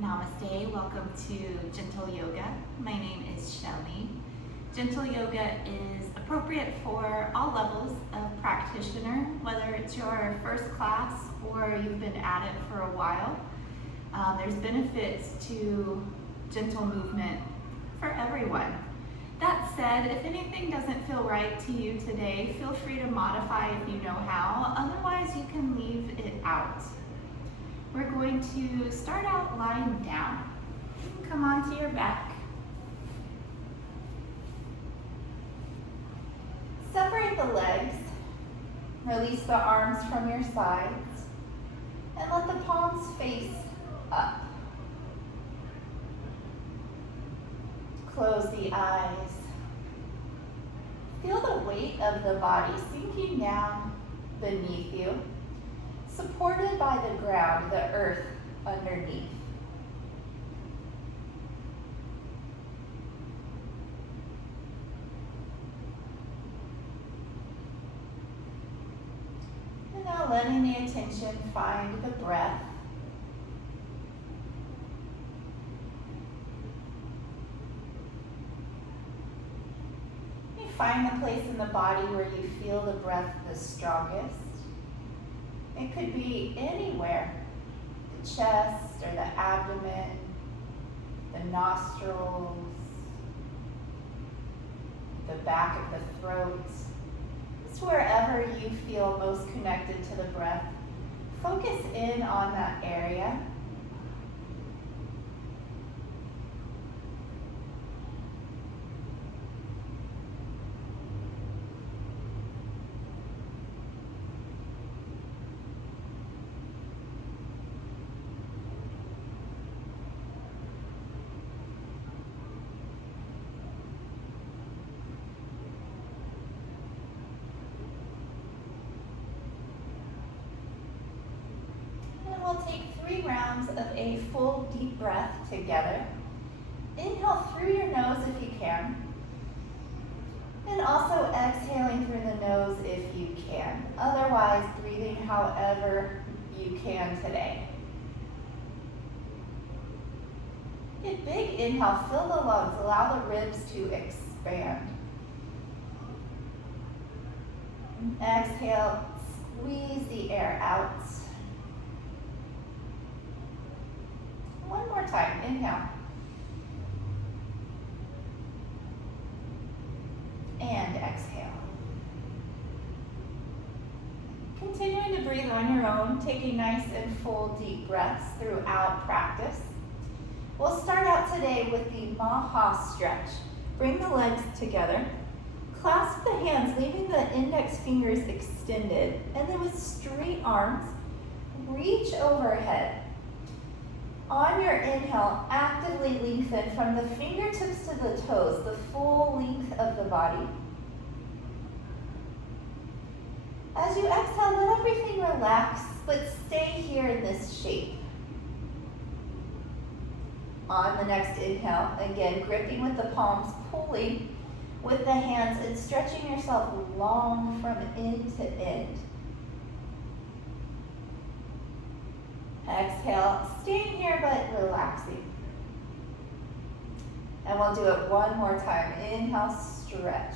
Namaste, welcome to Gentle Yoga. My name is Shelley. Gentle Yoga is appropriate for all levels of practitioner, whether it's your first class or you've been at it for a while. There's benefits to gentle movement for everyone. That said, if anything doesn't feel right to you today, feel free to modify if you know how. Otherwise, you can leave it out. We're going to start out lying down. Come onto your back. Separate the legs. Release the arms from your sides. And let the palms face up. Close the eyes. Feel the weight of the body sinking down beneath you, supported by the ground, the earth underneath. And now letting the attention find the breath. Find the place in the body where you feel the breath the strongest. It could be anywhere, the chest or the abdomen, the nostrils, the back of the throat. Just wherever you feel most connected to the breath. Focus in on that area. We'll take 3 rounds of a full deep breath together. Inhale through your nose if you can. And also exhaling through the nose if you can. Otherwise, breathing however you can today. A big inhale, fill the lungs, allow the ribs to expand. And exhale, squeeze the air out. One more time, inhale. And exhale. Continuing to breathe on your own, taking nice and full deep breaths throughout practice. We'll start out today with the Maha stretch. Bring the legs together. Clasp the hands, leaving the index fingers extended. And then with straight arms, reach overhead. On your inhale, actively lengthen from the fingertips to the toes, the full length of the body. As you exhale, let everything relax, but stay here in this shape. On the next inhale, again, gripping with the palms, pulling with the hands and stretching yourself long from end to end. Exhale, staying here but relaxing. And we'll do it one more time. Inhale, stretch.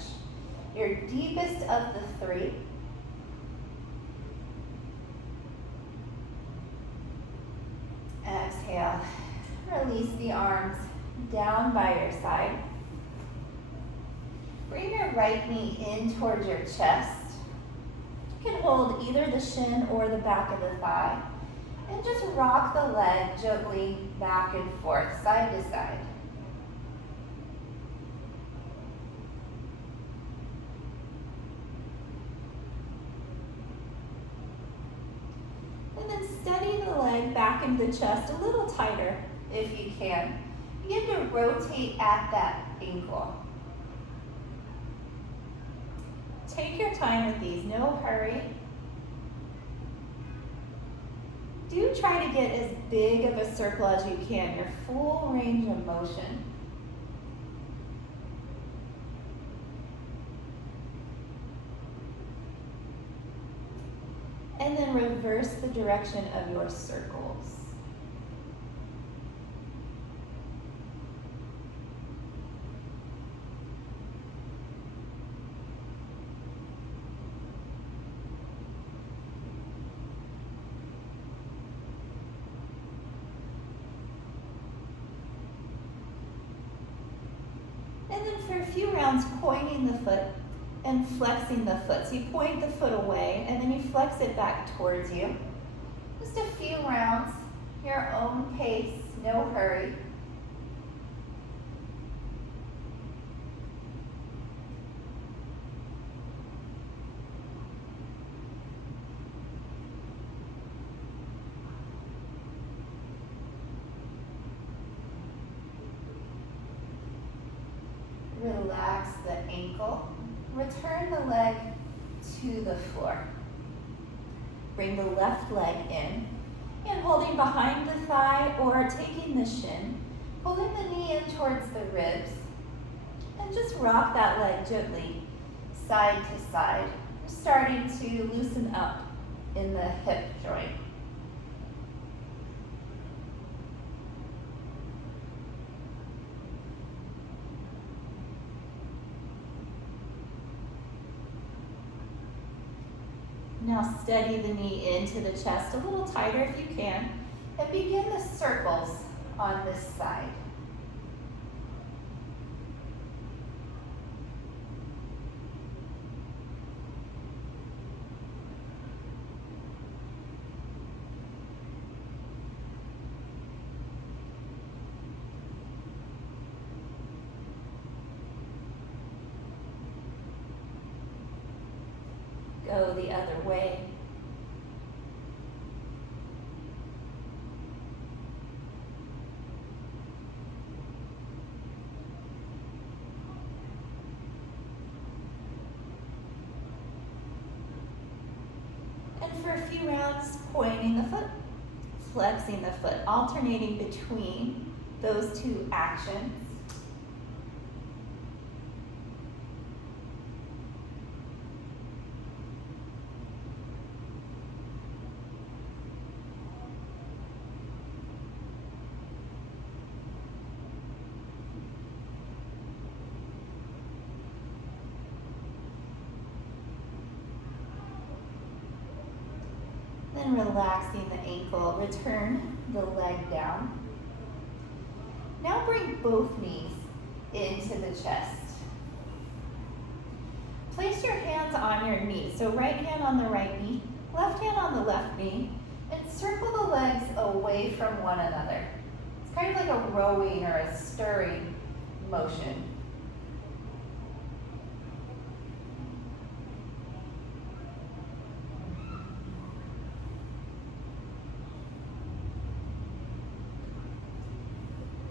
Your deepest of the 3. Exhale, release the arms down by your side. Bring your right knee in towards your chest. You can hold either the shin or the back of the thigh. And just rock the leg gently back and forth, side to side. And then steady the leg back into the chest a little tighter if you can. Begin to rotate at that ankle. Take your time with these, no hurry. Do try to get as big of a circle as you can, your full range of motion. And then reverse the direction of your circles. then for a few rounds, pointing the foot and flexing the foot. So you point the foot away and then you flex it back towards you. Just a few rounds, your own pace, no hurry. Relax the ankle. Return the leg to the floor. Bring the left leg in and holding behind the thigh or taking the shin, pulling the knee in towards the ribs, and just rock that leg gently side to side, starting to loosen up in the hip joint. Now steady the knee into the chest a little tighter if you can, and begin the circles on this side. Go the other way. And for a few rounds, pointing the foot, flexing the foot, alternating between those two actions. Then relaxing the ankle, return the leg down. Now bring both knees into the chest. Place your hands on your knees. So right hand on the right knee, left hand on the left knee, and circle the legs away from one another. It's kind of like a rowing or a stirring motion.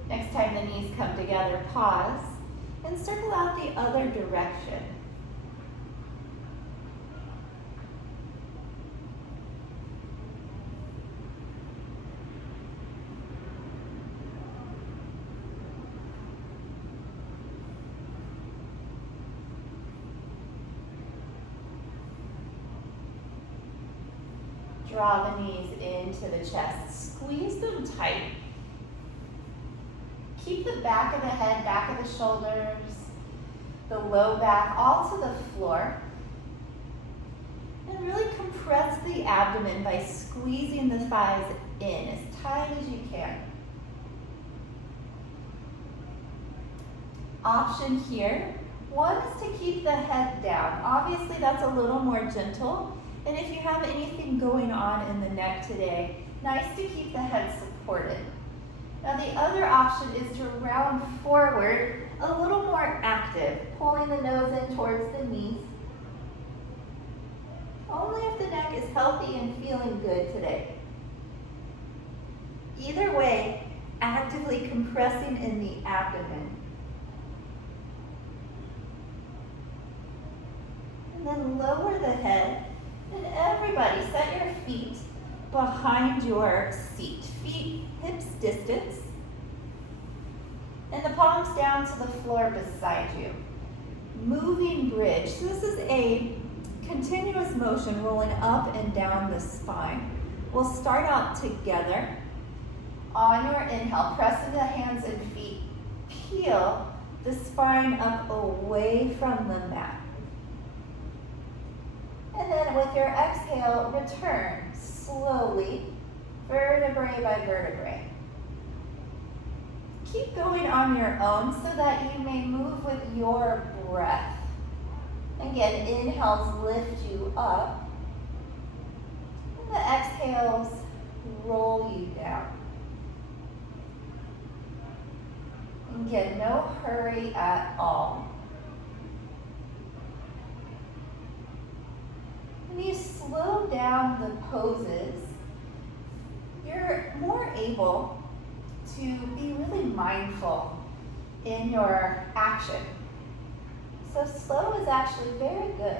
Next time the knees come together, pause and circle out the other direction. Draw the knees into the chest, squeeze them tight. Keep the back of the head, back of the shoulders, the low back, all to the floor. And really compress the abdomen by squeezing the thighs in as tight as you can. Option here, one is to keep the head down. Obviously that's a little more gentle. And if you have anything going on in the neck today, nice to keep the head supported. Now the other option is to round forward, a little more active, pulling the nose in towards the knees. Only if the neck is healthy and feeling good today. Either way, actively compressing in the abdomen. And then lower the head, and everybody set your feet behind your seat. Feet hips distance. And the palms down to the floor beside you. Moving bridge. So this is a continuous motion rolling up and down the spine. We'll start out together. On your inhale, press into the hands and feet. Peel the spine up away from the mat. And then with your exhale, return slowly, vertebrae by vertebrae. Keep going on your own so that you may move with your breath. Again, inhales lift you up. And the exhales roll you down. Again, no hurry at all. When you slow down the poses, you're more able to be really mindful in your action. So slow is actually very good.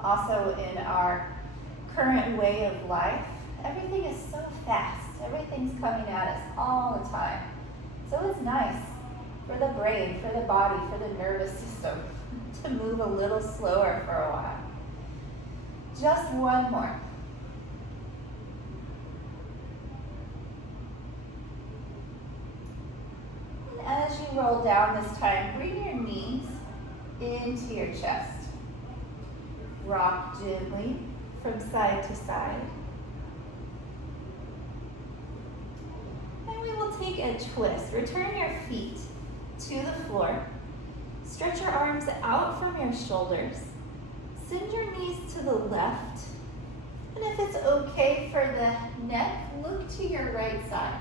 Also, in our current way of life, everything is so fast. Everything's coming at us all the time. So it's nice for the brain, for the body, for the nervous system to move a little slower for a while. Just one more. And as you roll down this time, bring your knees into your chest. Rock gently from side to side. And we will take a twist. Return your feet to the floor. Stretch your arms out from your shoulders. Send your knees to the left. And if it's okay for the neck, look to your right side.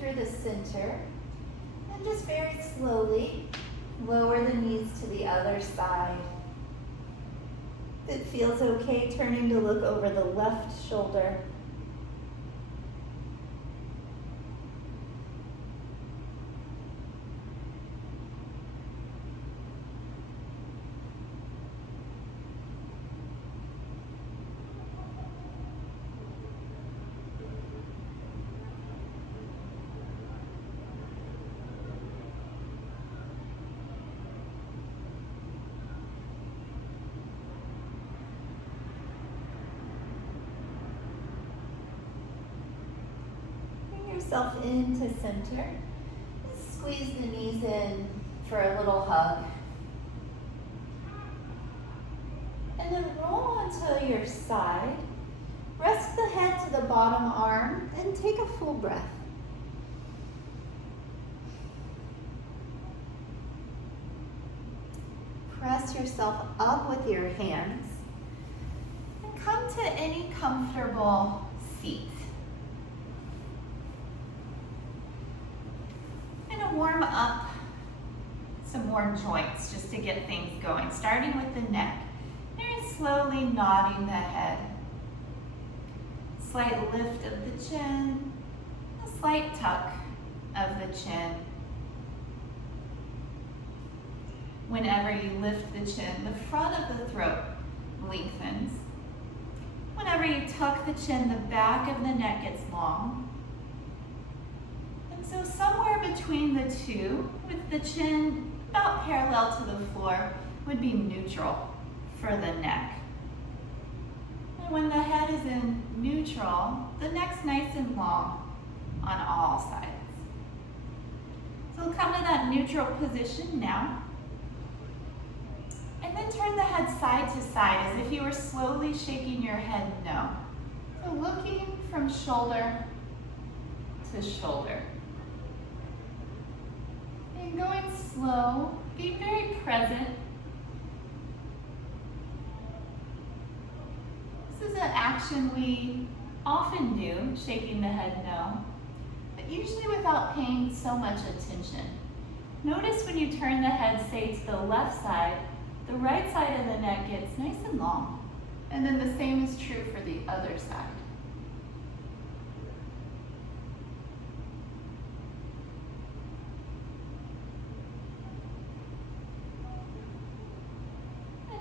Through the center, and just very slowly lower the knees to the other side. If it feels okay, turning to look over the left shoulder. Yourself into center. Squeeze the knees in for a little hug. And then roll onto your side. Rest the head to the bottom arm and take a full breath. Press yourself up with your hands and come to any comfortable seat. Warm up some more joints just to get things going, starting with the neck. Very slowly nodding the head. Slight lift of the chin, a slight tuck of the chin. Whenever you lift the chin, the front of the throat lengthens. Whenever you tuck the chin, the back of the neck gets long. So somewhere between the two, with the chin about parallel to the floor, would be neutral for the neck. And when the head is in neutral, the neck's nice and long on all sides. So we'll come to that neutral position now. And then turn the head side to side as if you were slowly shaking your head no. So looking from shoulder to shoulder. And going slow, being very present. This is an action we often do, shaking the head no, but usually without paying so much attention. Notice when you turn the head, say, to the left side, the right side of the neck gets nice and long. And then the same is true for the other side.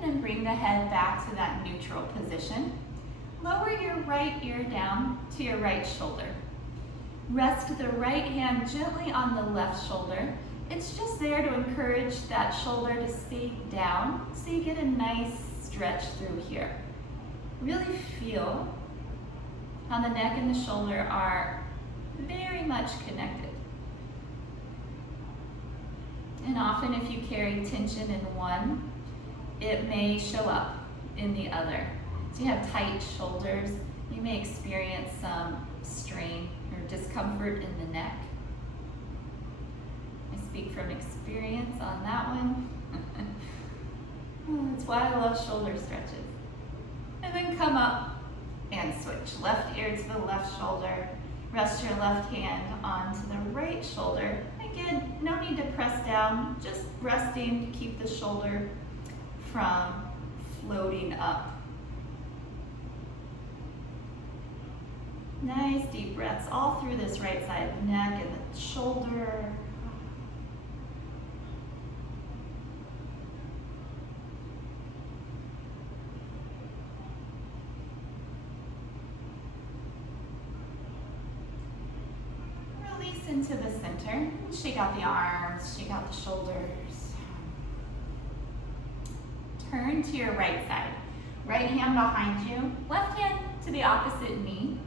and bring the head back to that neutral position. Lower your right ear down to your right shoulder. Rest the right hand gently on the left shoulder. It's just there to encourage that shoulder to stay down so you get a nice stretch through here. Really feel how the neck and the shoulder are very much connected. And often if you carry tension in one, it may show up in the other. So you have tight shoulders, you may experience some strain or discomfort in the neck. I speak from experience on that one. That's why I love shoulder stretches. And then come up and switch. Left ear to the left shoulder. Rest your left hand onto the right shoulder. Again, no need to press down, just resting to keep the shoulder from floating up. Nice deep breaths all through this right side of the neck and the shoulder. Release into the center. Shake out the arms, shake out the shoulders. Turn to your right side. Right hand behind you, left hand to the opposite knee.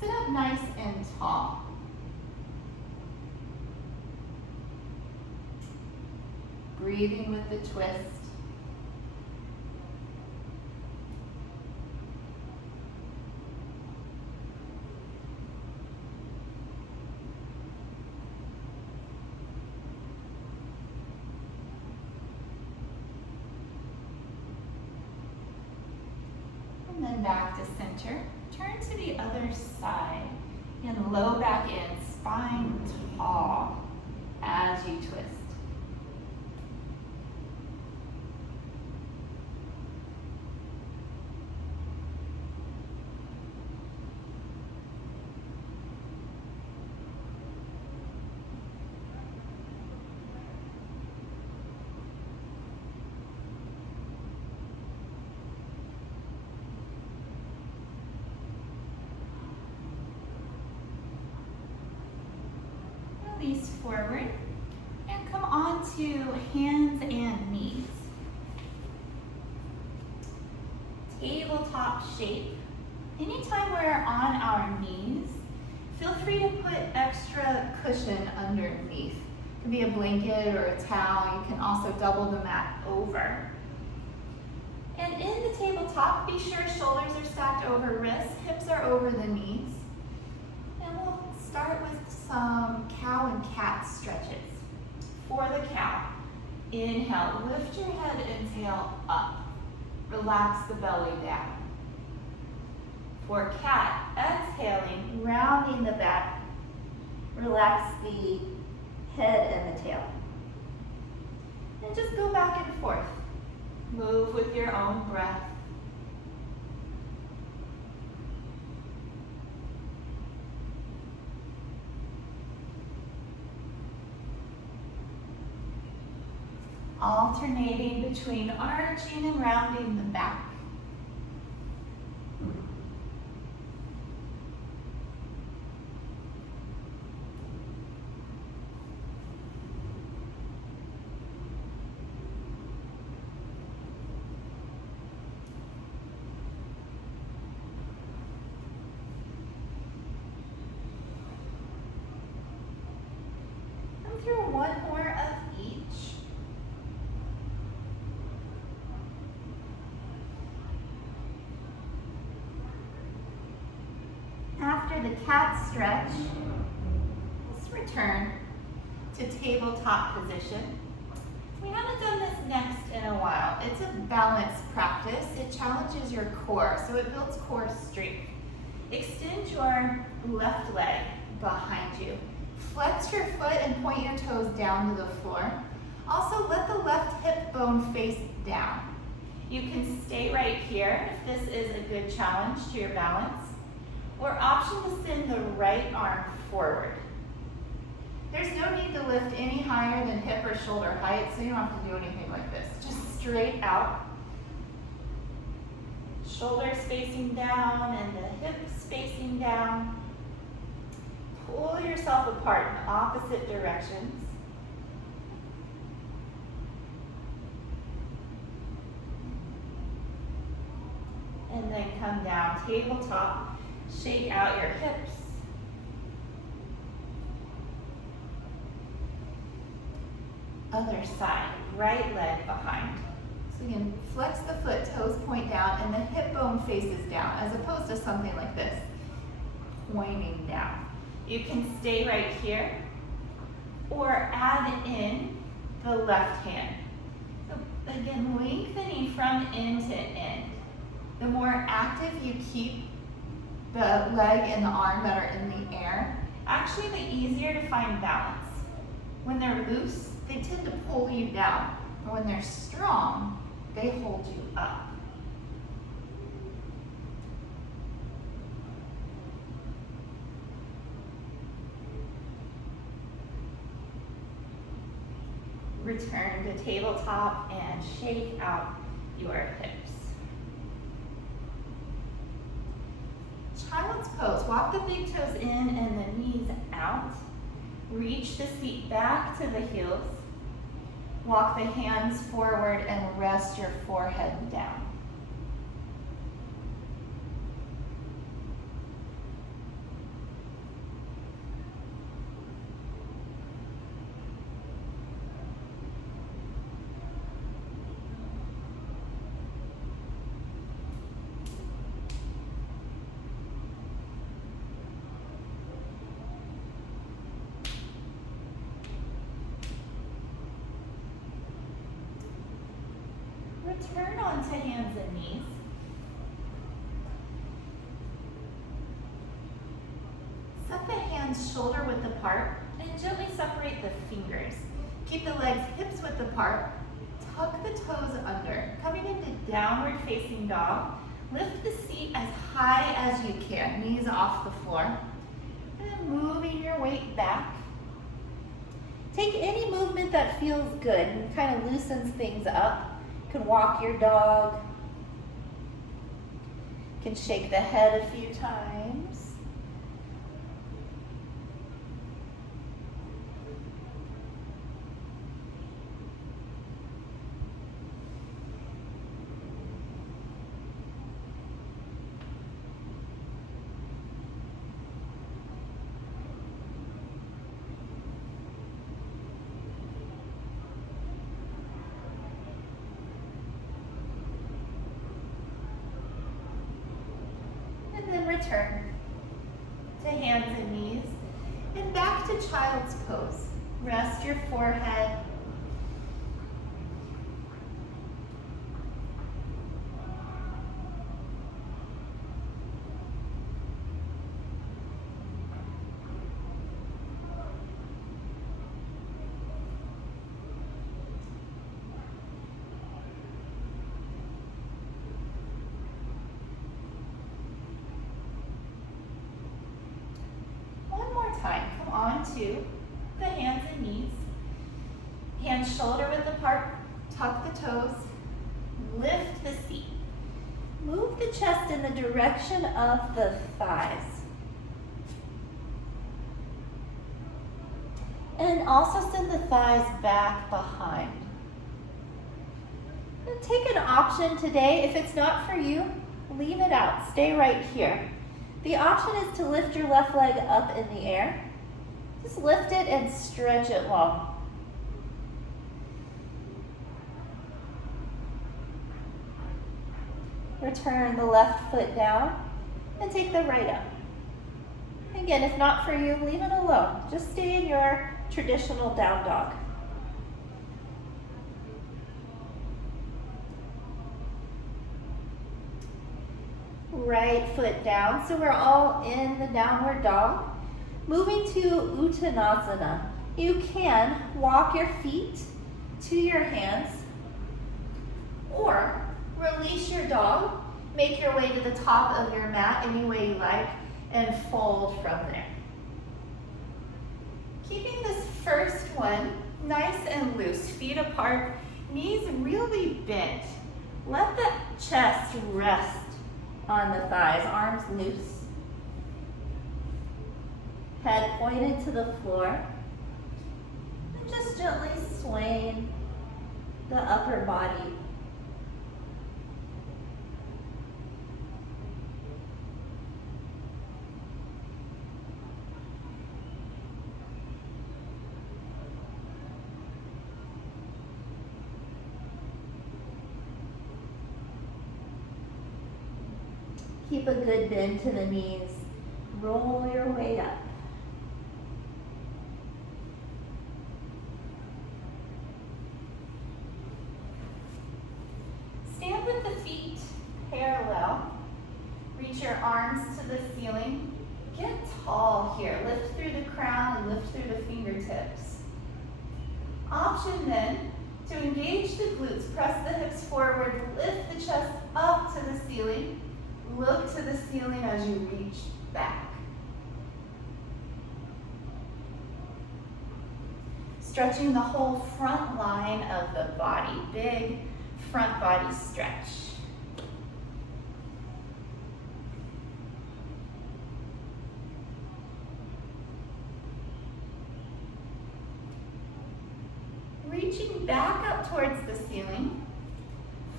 Sit up nice and tall. Breathing with the twist. And then back to center. Turn to the other side and low back in, spine tall as you twist. Release forward and come on to hands and knees. Tabletop shape. Anytime we're on our knees, feel free to put extra cushion underneath. It can be a blanket or a towel. You can also double the mat over. And in the tabletop, be sure shoulders are stacked over wrists, hips are over the knees. And we'll start with some cow and cat stretches. For the cow, inhale, lift your head and tail up. Relax the belly down. For cat, exhaling, rounding the back. Relax the head and the tail. And just go back and forth. Move with your own breath. Alternating between arching and rounding the back. Come through one more of each. After the cat stretch, let's return to tabletop position. We haven't done this next in a while. It's a balance practice. It challenges your core, so it builds core strength. Extend your left leg behind you. Flex your foot and point your toes down to the floor. Also, let the left hip bone face down. You can stay right here if this is a good challenge to your balance. Or option to send the right arm forward. There's no need to lift any higher than hip or shoulder height, so you don't have to do anything like this. Just straight out. Shoulders facing down and the hips facing down. Pull yourself apart in opposite directions. And then come down, tabletop. Shake out your hips. Other side, right leg behind. So you can flex the foot, toes point down, and the hip bone faces down, as opposed to something like this, pointing down. You can stay right here, or add in the left hand. So again, lengthening from end to end. The more active you keep the leg and the arm that are in the air, actually the easier to find balance. When they're loose, they tend to pull you down, but when they're strong, they hold you up. Return to tabletop and shake out your hips. Child's pose. Walk the big toes in and the knees out. Reach the seat back to the heels. Walk the hands forward and rest your forehead down. Return onto hands and knees. Set the hands shoulder width apart and gently separate the fingers. Keep the legs hips width apart. Tuck the toes under. Coming into downward facing dog. Lift the seat as high as you can, knees off the floor. And then moving your weight back. Take any movement that feels good and kind of loosens things up. You can walk your dog. You can shake the head a few times. Return to hands and knees and back to child's pose. Rest your forehead. Time. Come on to the hands and knees. Hands shoulder width apart. Tuck the toes. Lift the seat. Move the chest in the direction of the thighs. And also send the thighs back behind. And take an option today. If it's not for you, leave it out. Stay right here. The option is to lift your left leg up in the air. Just lift it and stretch it long. Return the left foot down and take the right up. Again, if not for you, leave it alone. Just stay in your traditional down dog. Right foot down, so we're all in the downward dog. Moving to Uttanasana. You can walk your feet to your hands or release your dog, make your way to the top of your mat any way you like, and fold from there. Keeping this first one nice and loose, feet apart, knees really bent. Let the chest rest on the thighs, arms loose. Head pointed to the floor. And just gently swaying the upper body. Keep a good bend to the knees. Roll your way up. Stand with the feet parallel. Reach your arms to the ceiling. Get tall here. Lift through the crown and lift through the fingertips. Option then to engage the glutes. Press the hips forward. Lift the chest up to the ceiling. Look to the ceiling as you reach back. Stretching the whole front line of the body. Big front body stretch. Reaching back up towards the ceiling,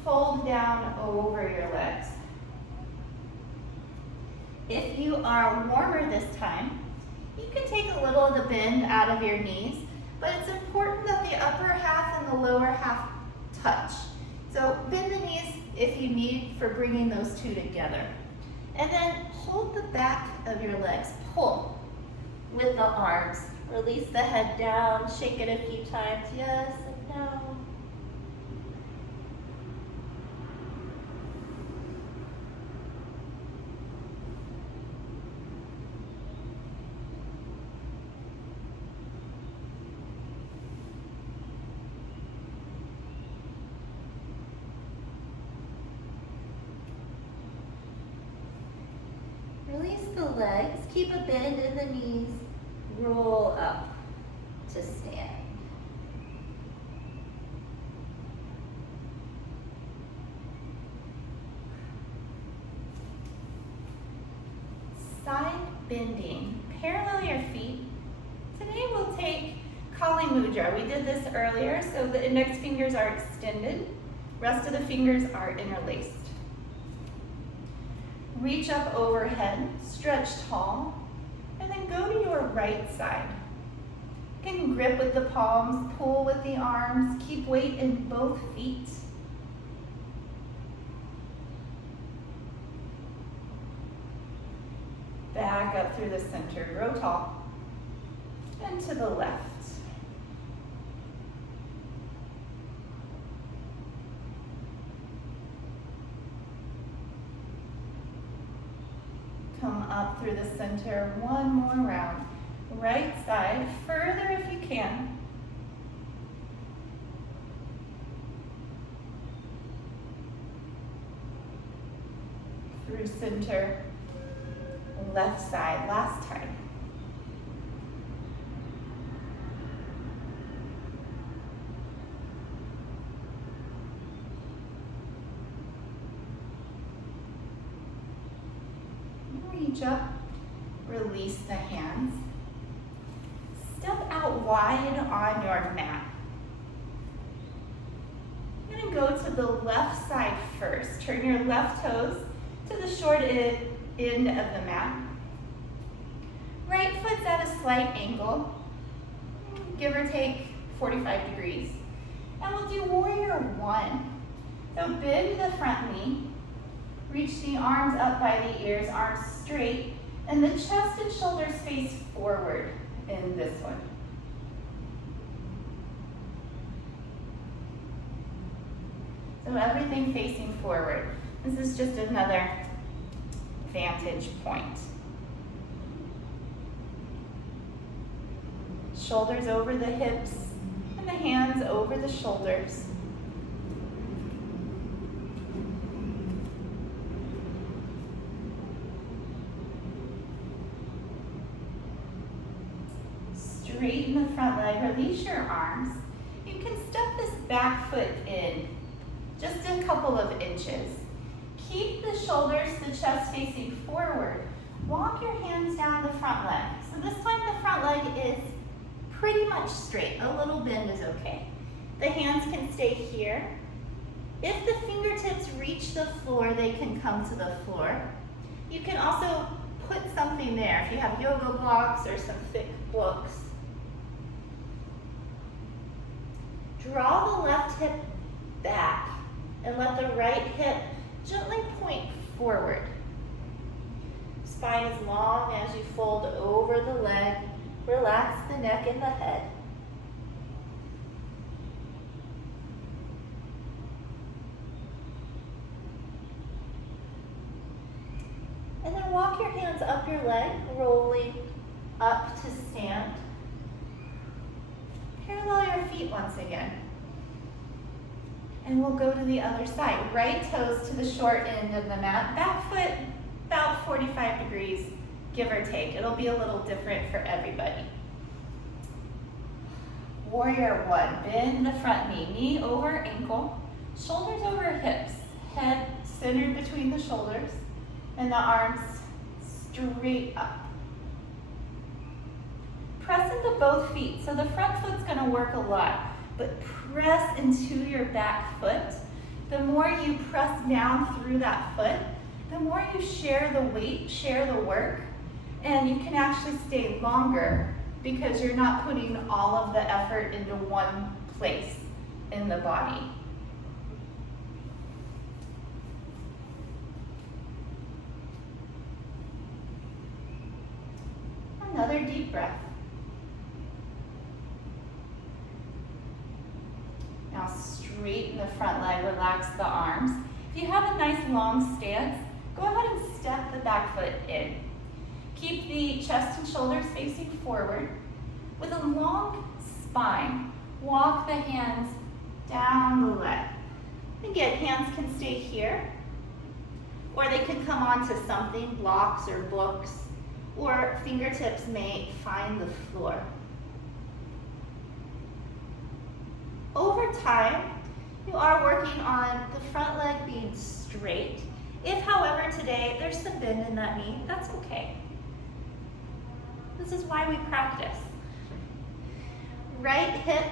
fold down over your legs. If you are warmer this time, you can take a little of the bend out of your knees, but it's important that the upper half and the lower half touch. So bend the knees if you need for bringing those two together. And then hold the back of your legs, pull with the arms. Release the head down, shake it a few times, yes and no. Release the legs, keep a bend in the knees, roll up to stand. Side bending, parallel your feet. Today we'll take Kali Mudra. We did this earlier, so the index fingers are extended, rest of the fingers are interlaced. Reach up overhead, stretch tall, and then go to your right side. You can grip with the palms, pull with the arms, keep weight in both feet. Back up through the center, grow tall, and to the left. Come up through the center, one more round. Right side, further if you can. Through center, left side, last time. Reach up, release the hands. Step out wide on your mat. You're gonna go to the left side first. Turn your left toes to the short end of the mat. Right foot's at a slight angle, give or take 45 degrees. And we'll do warrior one. So bend the front knee. Reach the arms up by the ears, arms straight, and the chest and shoulders face forward in this one. So everything facing forward. This is just another vantage point. Shoulders over the hips and the hands over the shoulders. Straighten the front leg, release your arms. You can step this back foot in just a couple of inches. Keep the shoulders, the chest facing forward. Walk your hands down the front leg. So this time the front leg is pretty much straight. A little bend is okay. The hands can stay here. If the fingertips reach the floor, they can come to the floor. You can also put something there if you have yoga blocks or some thick books. Draw the left hip back and let the right hip gently point forward. Spine is long as you fold over the leg. Relax the neck and the head. And then walk your hands up your leg, rolling up to stand. Parallel your feet once again. And we'll go to the other side. Right toes to the short end of the mat. Back foot about 45 degrees, give or take. It'll be a little different for everybody. Warrior one, bend the front knee. Knee over ankle, shoulders over hips. Head centered between the shoulders and the arms straight up. Press into both feet. So the front foot's gonna work a lot, but press into your back foot. The more you press down through that foot, the more you share the weight, share the work, and you can actually stay longer because you're not putting all of the effort into one place in the body. Another deep breath. Now straighten the front leg, relax the arms. If you have a nice long stance, go ahead and step the back foot in. Keep the chest and shoulders facing forward. With a long spine, walk the hands down the leg. Again, hands can stay here, or they can come onto something, blocks or books, or fingertips may find the floor. Over time, you are working on the front leg being straight. If, however, today there's some bend in that knee, that's okay. This is why we practice. Right hip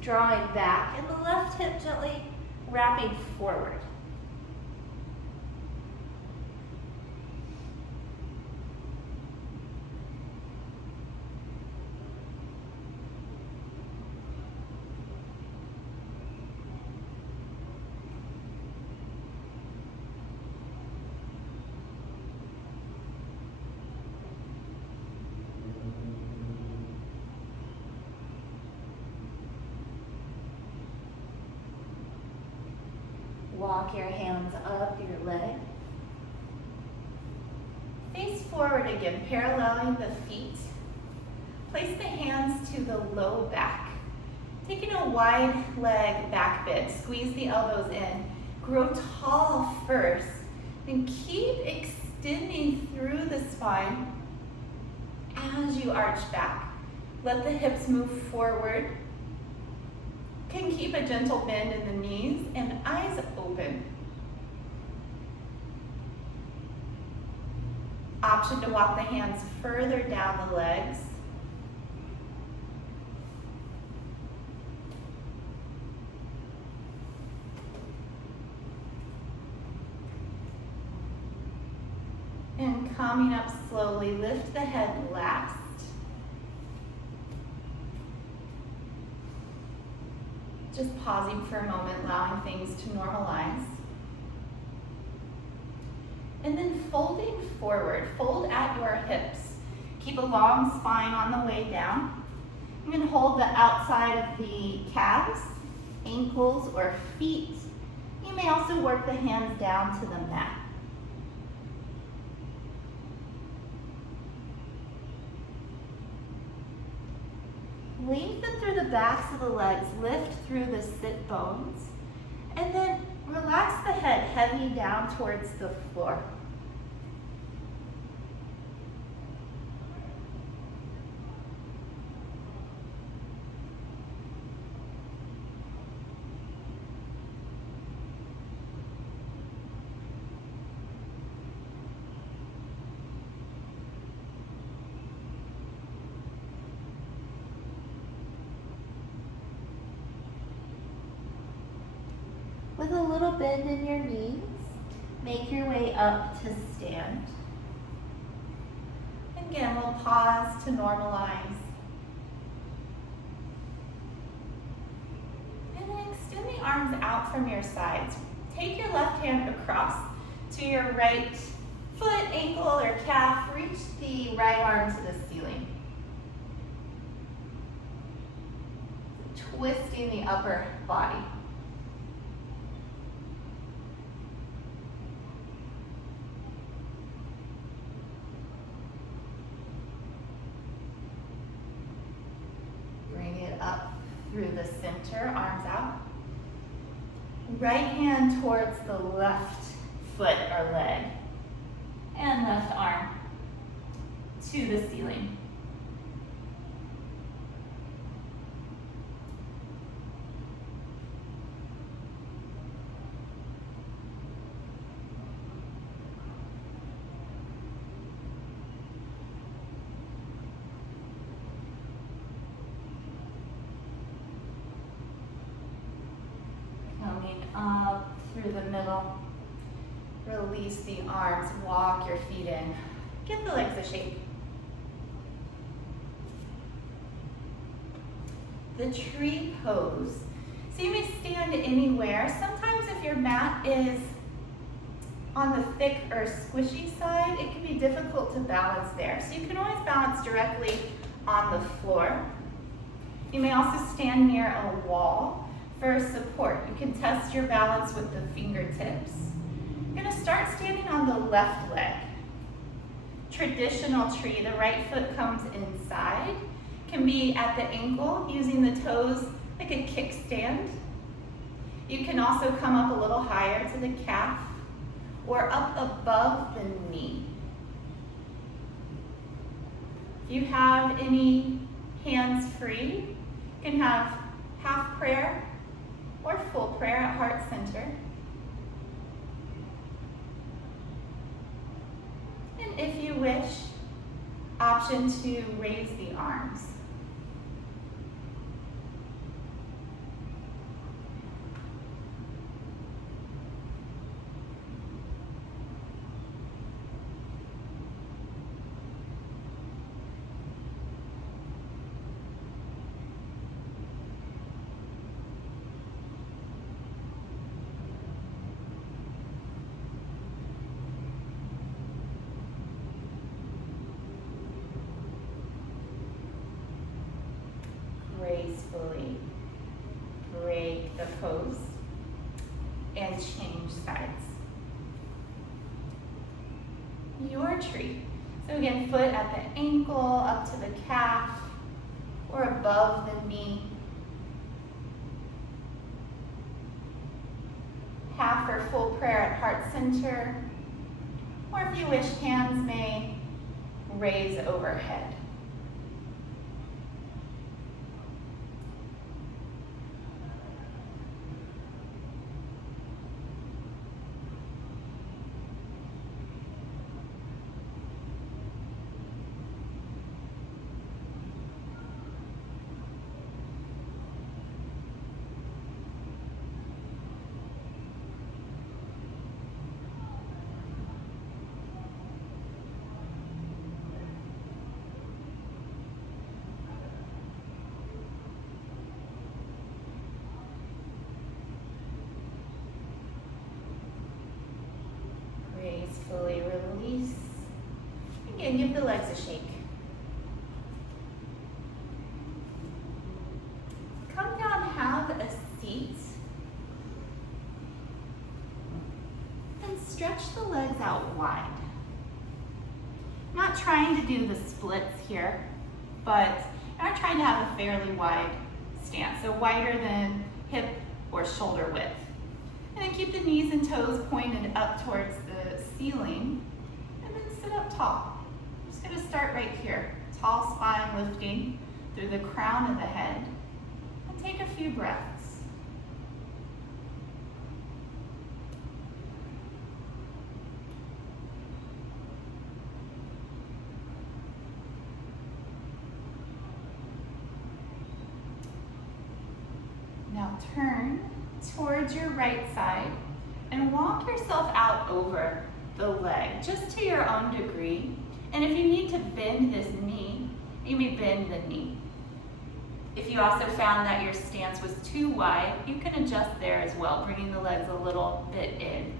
drawing back and the left hip gently wrapping forward. Walk your hands up your leg. Face forward again, paralleling the feet. Place the hands to the low back. Taking a wide leg back bend, squeeze the elbows in. Grow tall first, and keep extending through the spine as you arch back. Let the hips move forward. Can keep a gentle bend in the knees and eyes open. Option to walk the hands further down the legs. And coming up slowly, lift the head last. Just pausing for a moment, allowing things to normalize. And then folding forward, fold at your hips. Keep a long spine on the way down. You can hold the outside of the calves, ankles, or feet. You may also work the hands down to the mat. Lengthen through the backs of the legs, lift through the sit bones, and then relax the head heavy down towards the floor. With a little bend in your knees, make your way up to stand. Again, we'll pause to normalize. And then extend the arms out from your sides. Take your left hand across to your right foot, ankle, or calf. Reach the right arm to the ceiling. Twisting the upper body. Bring it up through the center, arms out. Right hand towards the left foot or leg. And left arm to the ceiling. Coming up through the middle. Release the arms, walk your feet in. Give the legs a shake. The tree pose. So you may stand anywhere. Sometimes if your mat is on the thick or squishy side, it can be difficult to balance there. So you can always balance directly on the floor. You may also stand near a wall for support. You can test your balance with the fingertips. You're going to start standing on the left leg. Traditional tree, the right foot comes inside. Can be at the ankle, using the toes like a kickstand. You can also come up a little higher to the calf or up above the knee. If you have any hands free, you can have half prayer or full prayer at heart center. And if you wish, option to raise the arms. Gracefully break the pose and change sides. Your tree. So again, foot at the ankle, up to the calf, or above the knee. Half or full prayer at heart center, or if you wish, hands may raise overhead. Gracefully release. Again, give the legs a shake. Come down, have a seat. And stretch the legs out wide. Not trying to do the splits here, but I'm trying to have a fairly wide stance, so wider than hip or shoulder width. And then keep the knees and toes pointed up towards the ceiling, and then sit up tall. I'm just going to start right here. Tall spine lifting through the crown of the head, and take a few breaths. Now Now turn towards your right side and walk yourself out over the leg, just to your own degree. And if you need to bend this knee, you may bend the knee. If you also found that your stance was too wide, you can adjust there as well, bringing the legs a little bit in.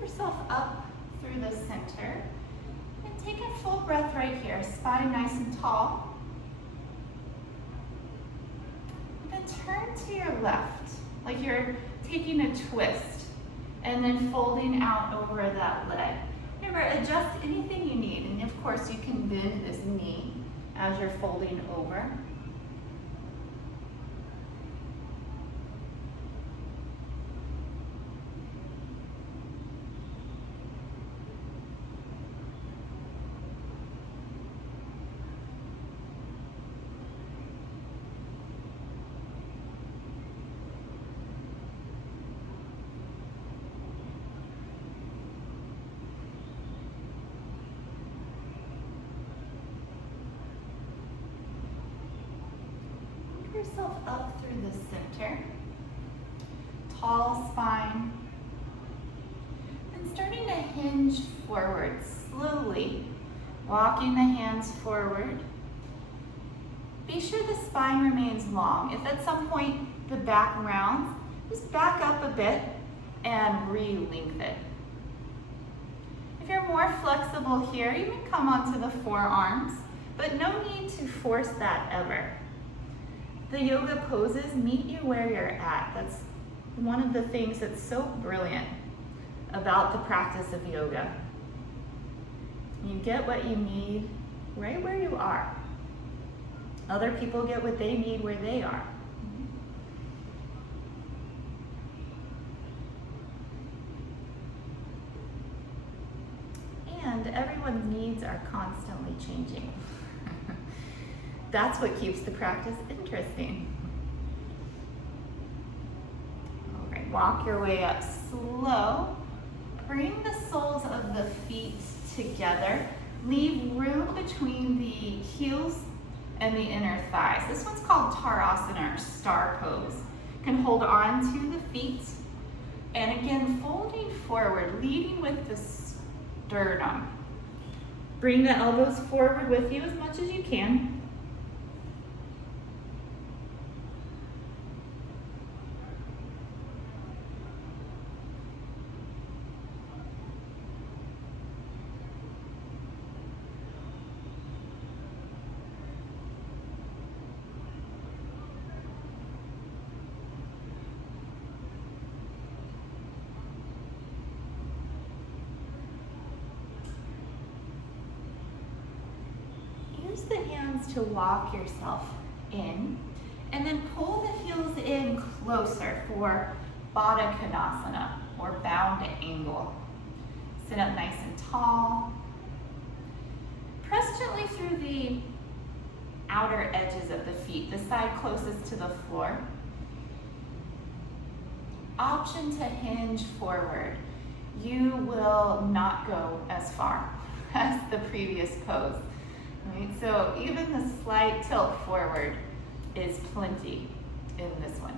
Yourself up through the center and take a full breath right here, spine nice and tall. Then turn to your left like you're taking a twist and then folding out over that leg. Remember, adjust anything you need, and of course you can bend this knee as you're folding over. Yourself up through the center, tall spine, and starting to hinge forward slowly, walking the hands forward. Be sure the spine remains long. If at some point the back rounds, just back up a bit and re-lengthen. If you're more flexible here, you can come onto the forearms, but no need to force that ever. The yoga poses meet you where you're at. That's one of the things that's so brilliant about the practice of yoga. You get what you need right where you are. Other people get what they need where they are. And everyone's needs are constantly changing. That's what keeps the practice interesting. All right, walk your way up slow. Bring the soles of the feet together. Leave room between the heels and the inner thighs. This one's called Tarasana, or star pose. You can hold on to the feet. And again, folding forward, leading with the sternum. Bring the elbows forward with you as much as you can. Use the hands to walk yourself in, and then pull the heels in closer for Baddha Konasana, or bound angle. Sit up nice and tall. Press gently through the outer edges of the feet, the side closest to the floor. Option to hinge forward. You will not go as far as the previous pose. Right? So even the slight tilt forward is plenty in this one.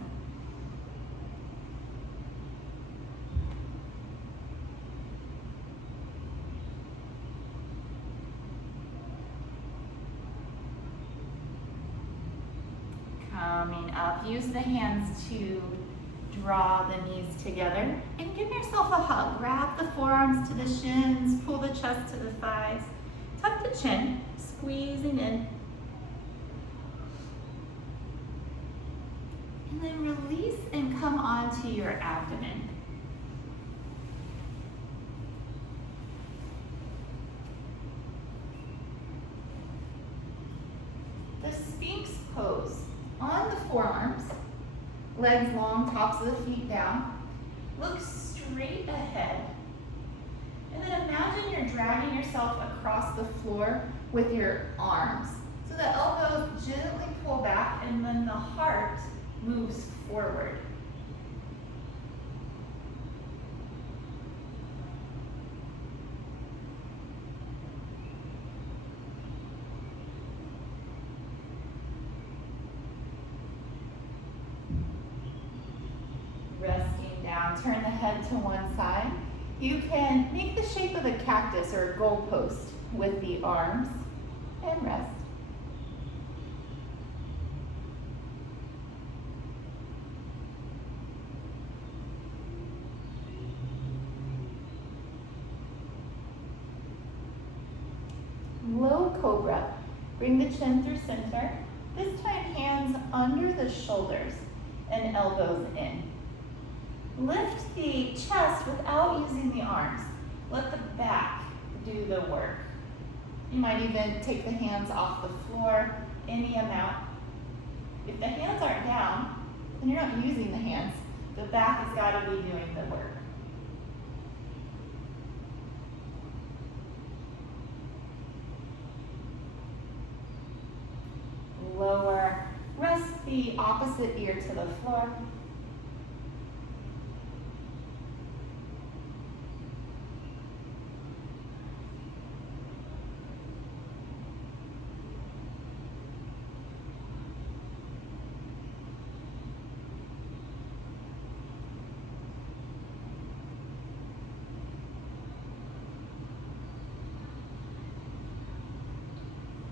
Coming up, use the hands to draw the knees together and give yourself a hug. Grab the forearms to the shins, pull the chest to the thighs, tuck the chin, squeezing in. And then release and come onto your abdomen. The Sphinx pose. On the forearms, legs long, tops of the feet down. Look straight ahead. And then imagine dragging yourself across the floor with your arms. So the elbows gently pull back and then the heart moves forward. Resting down, turn the head to one side. You can make the shape of a cactus or a goalpost with the arms and rest. Low cobra. Bring the chin through center. This time hands under the shoulders and elbows in. Lift the chest without using the arms. Let the back do the work. You might even take the hands off the floor, any amount. If the hands aren't down, then you're not using the hands. The back has got to be doing the work. Lower, rest the opposite ear to the floor.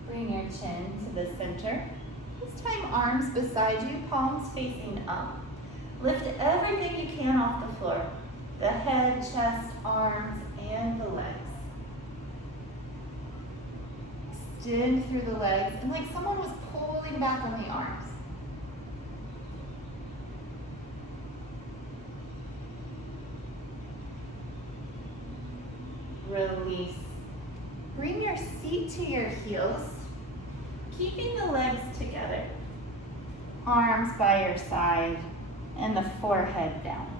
Bring your chin to the center. This time arms beside you, palms facing up. Lift everything you can off the floor. The head, chest, arms, and the legs. Extend through the legs and like someone was pulling back on the arms. Release. Bring your seat to your heels, keeping the legs together. Arms by your side and the forehead down.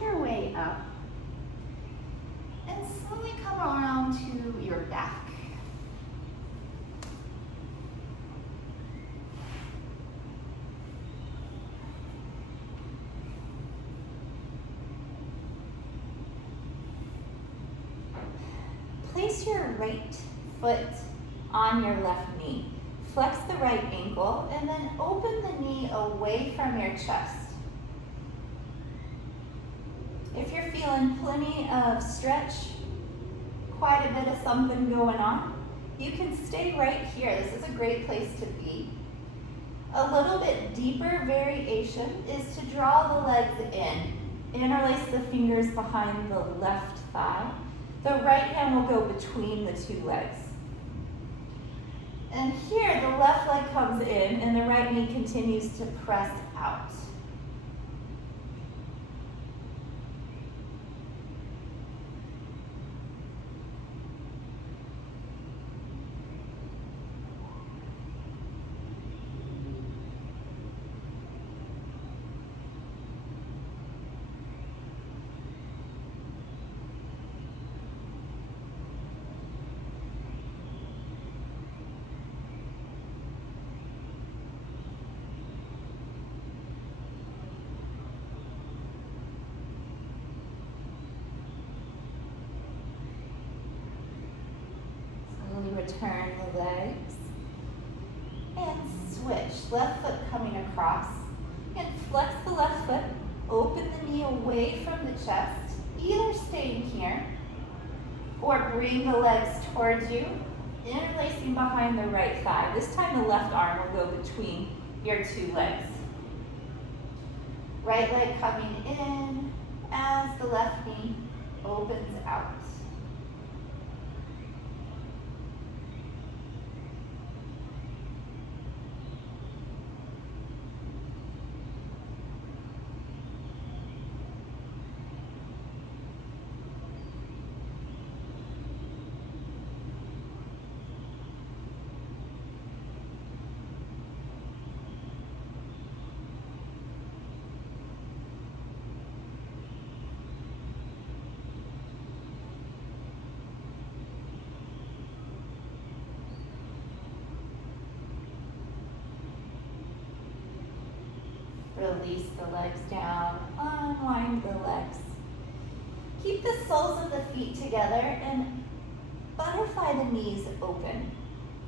Your way up and slowly come around to your back. Place your right foot on your left knee. Flex the right ankle and then open the knee away from your chest. If you're feeling plenty of stretch, quite a bit of something going on, you can stay right here. This is a great place to be. A little bit deeper variation is to draw the legs in. Interlace the fingers behind the left thigh. The right hand will go between the two legs. And here, the left leg comes in and the right knee continues to press out. Turn the legs and switch. Left foot coming across and flex the left foot. Open the knee away from the chest, either staying here or bring the legs towards you, interlacing behind the right thigh. This time the left arm will go between your two legs. Right leg coming in as the left knee opens out. Release the legs down, unwind the legs. Keep the soles of the feet together and butterfly the knees open.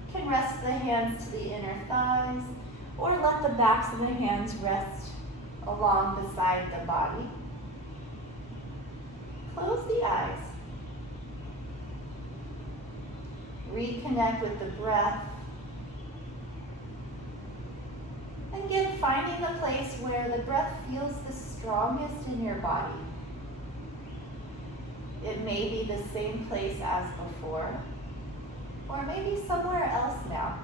You can rest the hands to the inner thighs or let the backs of the hands rest along beside the body. Close the eyes. Reconnect with the breath. Again, finding the place where the breath feels the strongest in your body. It may be the same place as before, or maybe somewhere else now.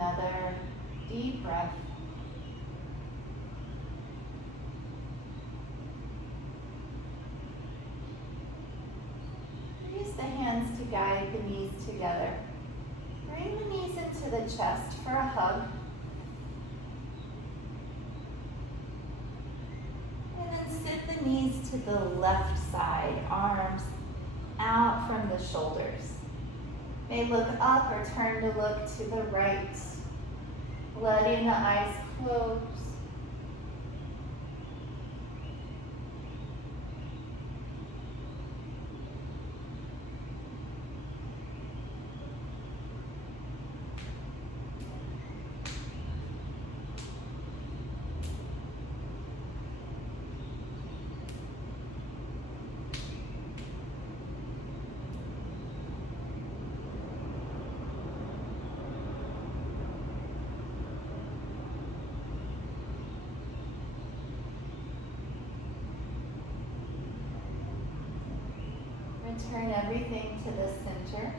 Another deep breath. Use the hands to guide the knees together. Bring the knees into the chest for a hug. And then sit the knees to the left side, arms out from the shoulders. May look up or turn to look to the right, letting the eyes close. Return everything to the center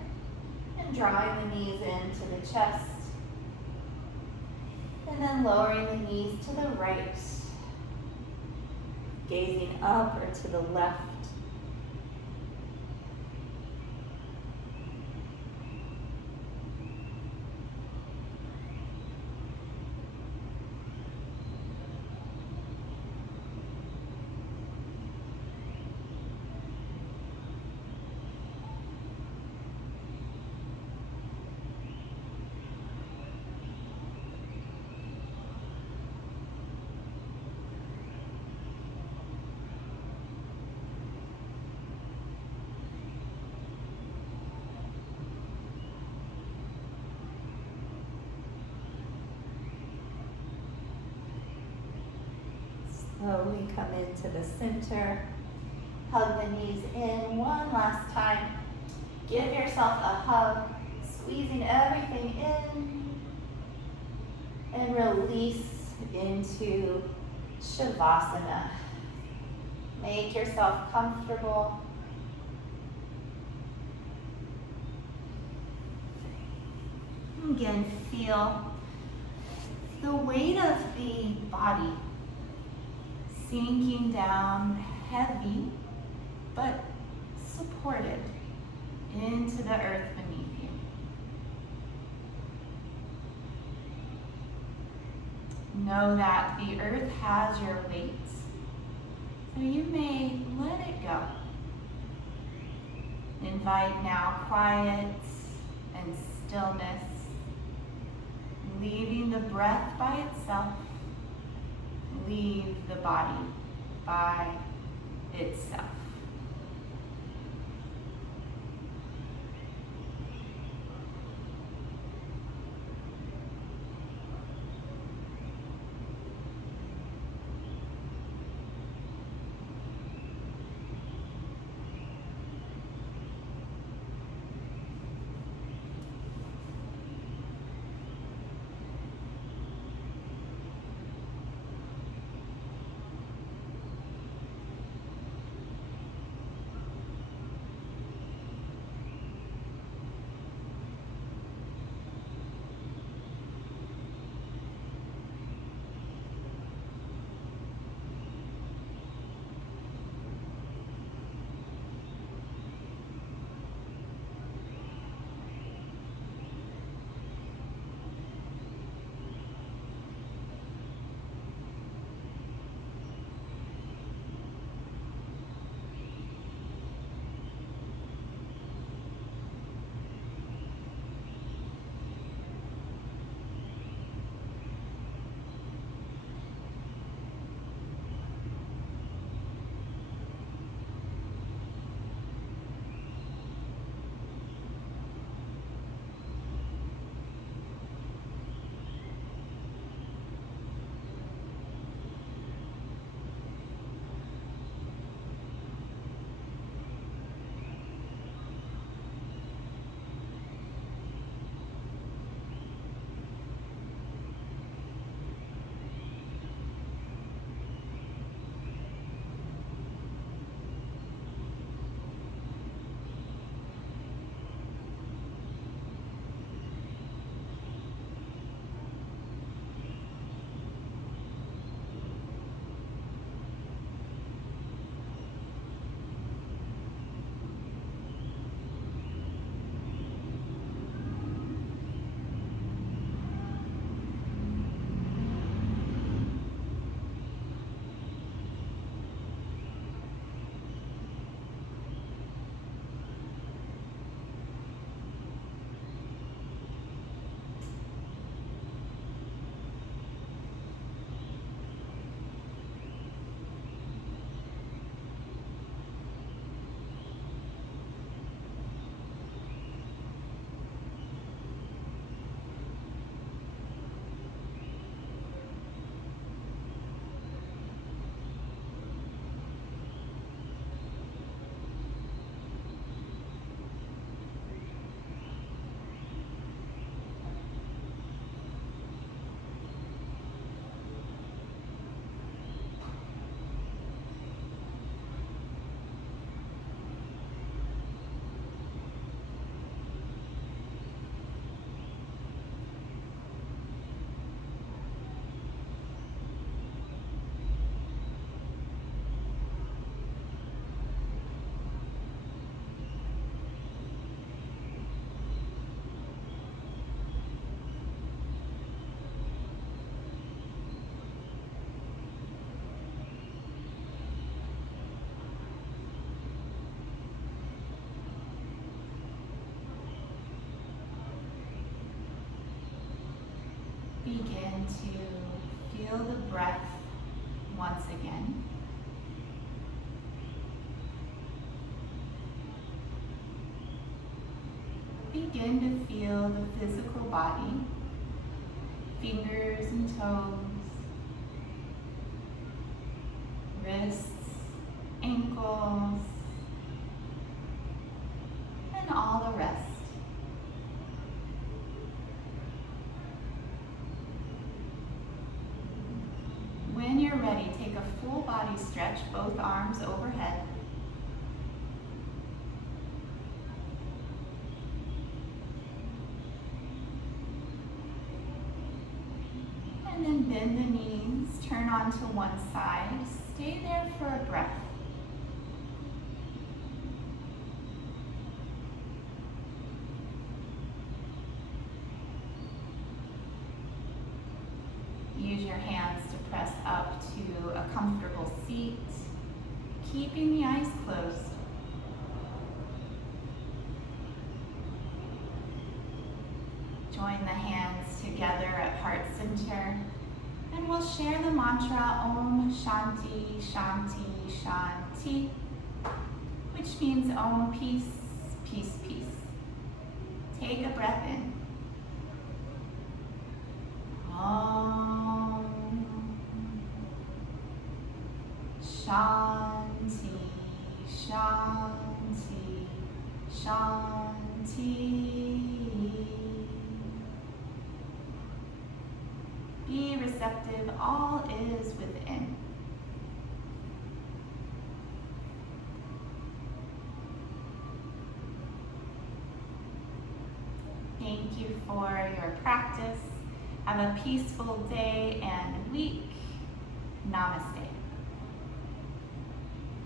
and drawing the knees into the chest. And then lowering the knees to the right, gazing up or to the left. Slowly come into the center. Hug the knees in one last time. Give yourself a hug, squeezing everything in. And release into Shavasana. Make yourself comfortable. Again, feel the weight of the body sinking down heavy, but supported into the earth beneath you. Know that the earth has your weight, so you may let it go. Invite now quiet and stillness, leaving the breath by itself. Leave the body by itself. begin to feel the breath once again. Begin to feel the physical body, fingers and toes, wrists, ankles, and all the rest. When you're ready, take a full body stretch, both arms overhead. And then bend the knees, turn onto one side, stay there for a breath. Use your hands to press up to a comfortable seat, keeping the eyes closed. Join the hands together at heart center, and we'll share the mantra Om Shanti Shanti Shanti, which means Om peace, peace, peace. Take a breath in. Om Shanti Shanti Shanti. Be receptive, all is within. Thank you for your practice. Have a peaceful day and week. Namaste.